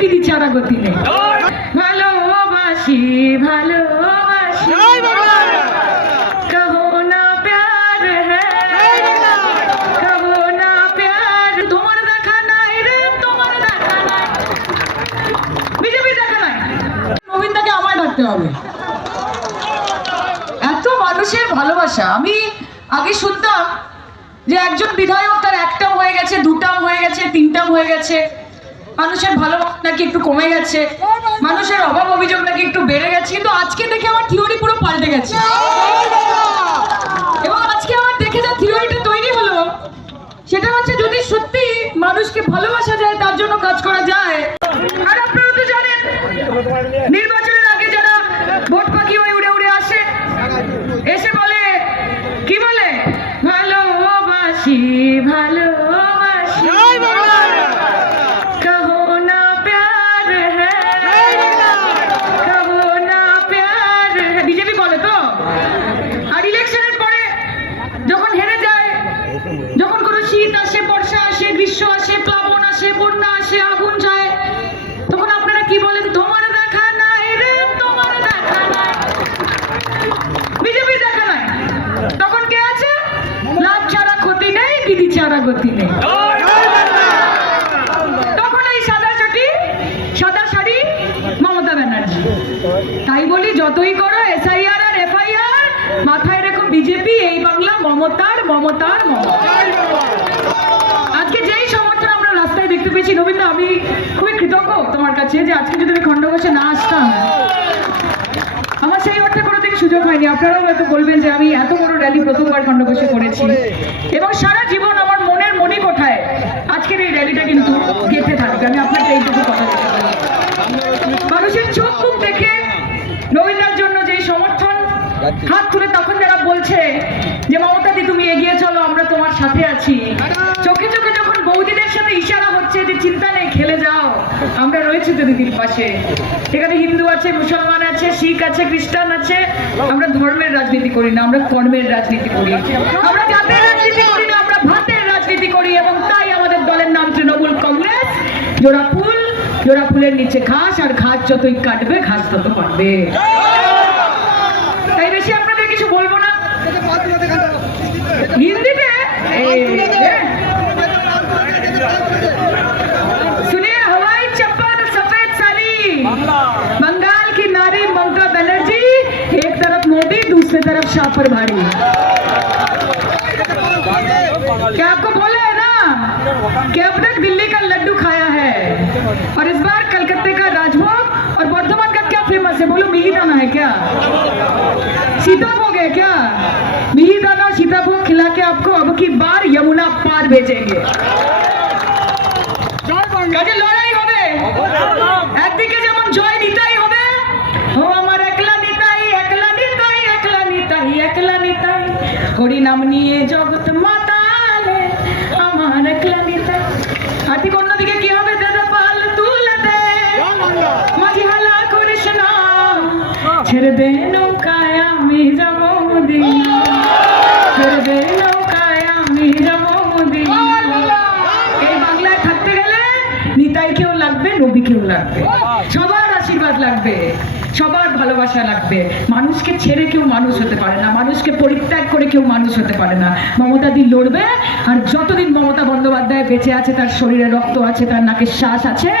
দিদি ছাড়া গতি নেই। ভালোবাসি ভালোবাসি কহো না প্যার হ্যায় কহো না প্যার। তোমার দেখা নাই রে তোমার দেখা নাই, বিজেপি দেখা নাই। গোবিন্দাকে আমায় ডাকতে হবে। এত মানুষের ভালোবাসা। আমি আগে শুনতাম যে একজন বিধায়ক তার একটাম হয়ে গেছে, দুটাম হয়ে গেছে, তিনটাম হয়ে গেছে, মানুষের ভালোবাসা নাকি একটু কমে গেছে, মানুষের অভাব অভিযোগ নাকি একটু বেড়ে গেছে। কিন্তু আজকে দেখে আমার থিওরি পুরো পাল্টে গেছে। এবং আজকে আমার দেখে যা থিওরিটা তৈরি হলো সেটা হচ্ছে যদি সত্যি মানুষকে ভালোবাসা যায় তার জন্য কাজ করা যায়। আর আপনারা তো জানেন নির্বাচনের আগে যারা ভোট পাখি হয়ে উড়ে উড়ে আসে, এসে বলে কি বলে, ভালোবাসি ভালোবাসি কহো না প্যার হ্যায় কহো না প্যার হ্যায়। বিজেপি বলে তো। আর ইলেকশনের পরে যখন হেরে যায়, যখন কোনো শীত আসে, বর্ষা আসে, গ্রীষ্ম আসে, প্লাবন আসে, বন্যা আসে, আগুন যায়, তখন আপনারা কি বলেন, তোমার দেখা নাই রে তোমার দেখা নাই, বিজেপি দেখা নাই। তখন কে আছে, লাভ ছাড়া ক্ষতি নেই, দিদি ছাড়া গতি নেই। তখন এই সাদা চটি সাদা শাড়ি মমতা ব্যানার্জি। তাই বলি যতই করো এসআইআর আর এফআইআর, মাথায় রেখো বিজেপি এই বাংলা মমতার মমতার মমতার। আজকে যেই সমর্থন আমরা রাস্তায় দেখতে পেয়েছি, নবীনদা আমি খুবই কৃতজ্ঞ তোমার কাছে যে আজকে যদি আমি খণ্ডঘোষে না আসতাম, আমার সেই অর্থে কোনোদিন সুযোগ হয়নি। আপনারাও হয়তো বলবেন যে আমি এত বড় র্যালি প্রথমবার খণ্ডঘোষে করেছি এবং সারা জীবন আমার মনের মণিকোঠায় আজকের এই র্যালিটা কিন্তু গেঁথে থাকবে। আমি আপনাকে এইটুকু কথা দিতে পারি। মানুষের চোখ মুখ দেখে নবীনদার জন্য যেই সমর্থন, হাত তুলে তখন যারা বলছে যে মমতাদি তুমি এগিয়ে চলো, আমরা তোমার সাথে আছি, চোখে চোখে যখন বৌদিদের সাথে ইশারা হচ্ছে যে চিন্তা নেই খেলে যাও, আমরা রয়েছি তো দিদির পাশে। এখানে হিন্দু আছে, মুসলমান আছে, শিখ আছে, খ্রিস্টান আছে। আমরা ধর্মের রাজনীতি করি না, আমরা কর্মের রাজনীতি করি। আমরা জাতের রাজনীতি করি না, আমরা ভাতের রাজনীতি করি। এবং তাই আমাদের দলের নাম তৃণমূল কংগ্রেস। জোড়া ফুল, জোড়া ফুলের নিচে ঘাস, আর ঘাস যতই কাটবে ঘাস তত পারবে। তাই বেশি আপনাদের কিছু বলবো না। হিন্দিতে सुनिए, हवाई चप्पल सफेद साड़ी, बंगाल की नारी ममता बनर्जी, एक तरफ मोदी दूसरी तरफ शापर भारी। क्या आपको बोला है ना कि अब तक दिल्ली का लड्डू खाया है और इस बार कलकत्ते का राजभोग और बर्धमान का क्या फेमस है, बोलो मिहिदाना है क्या, सीताभोग है क्या, मिहिदाना सीताभोग खिला के आपको अब की बार यमुना पार भेजेंगे। কাজে লড়াই হবে, একদিকে যেমন জয় নিতাই হবে, ও আমার একলা নিতাই একলা নিতাই একলা নিতাই একলা নিতাই, হরি নাম নিয়ে জগৎ মাতালে আমার একলা নিতাই। আর ঠিক অন্যদিকে কি হবে, দাদা পাল তুলে দে মাঝি হালা করিস না, ছেড়ে দে নৌকায় আমি যাবো মদিনা, ছেড়ে দে নৌকায় আমি যাবো মদিনা। এই বাংলায় থাকতে গেলে নিতাইকেও লাগবে, নবীকেও লাগবে, সবার আশীর্বাদ লাগবে, সবার ভালোবাসা লাগবে। মানুষকে ছেড়ে কেউ মানুষ হতে পারে না, মানুষকে পরিত্যাগ করে কেউ মানুষ হতে পারে না। মমতা দি লড়বে, আর যতদিন মমতা বন্দ্যোপাধ্যায় বেঁচে আছে, তার শরীরে রক্ত আছে, তার নাকে শ্বাস আছে,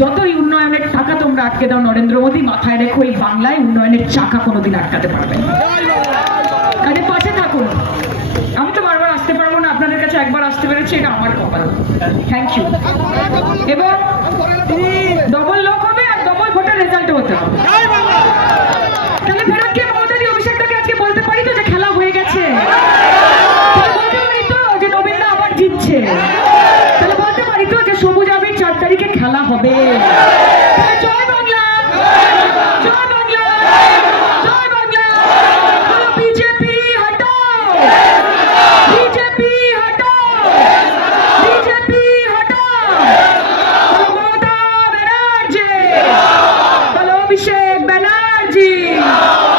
যতই উন্নয়নের টাকা তোমরা আটকে দাও নরেন্দ্র মোদী, মাথায় রেখো এই বাংলায় উন্নয়নের চাকা কোনোদিন আটকাতে পারবে না। কাজে পাশে থাকুন। আমি তো বারবার আসতে পারবো না, আপনাদের কাছে একবার আসতে পেরেছি, এটা আমার কপাল। Thank you. এবং ডবল লোক হবে আর ডবল ভোটের রেজাল্ট হতে হবে। তাহলে ফেরত গিয়ে মমতা দি অভিষেকটাকে আজকে বলতে পারি তো যে খেলা হয়ে গেছে, বলতে পারি তো যে নবীনদা আবার জিতছে, তাহলে বলতে পারি তো যে সবুজ আবির 4 তারিখে খেলা হবে। জয় বাংলা, জয় বাংলা, জয় বাংলা। বিজেপি হটাও, বিজেপি হটাও, বিজেপি হটাও। মমতা ব্যানার্জি, বলো অভিষেক ব্যানার্জি,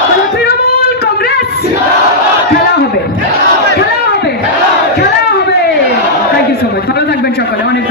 বলো তৃণমূল কংগ্রেস। খেলা হবে, খেলা হবে, খেলা হবে। Thank you so much. ভালো থাকবেন সকলে। অনেক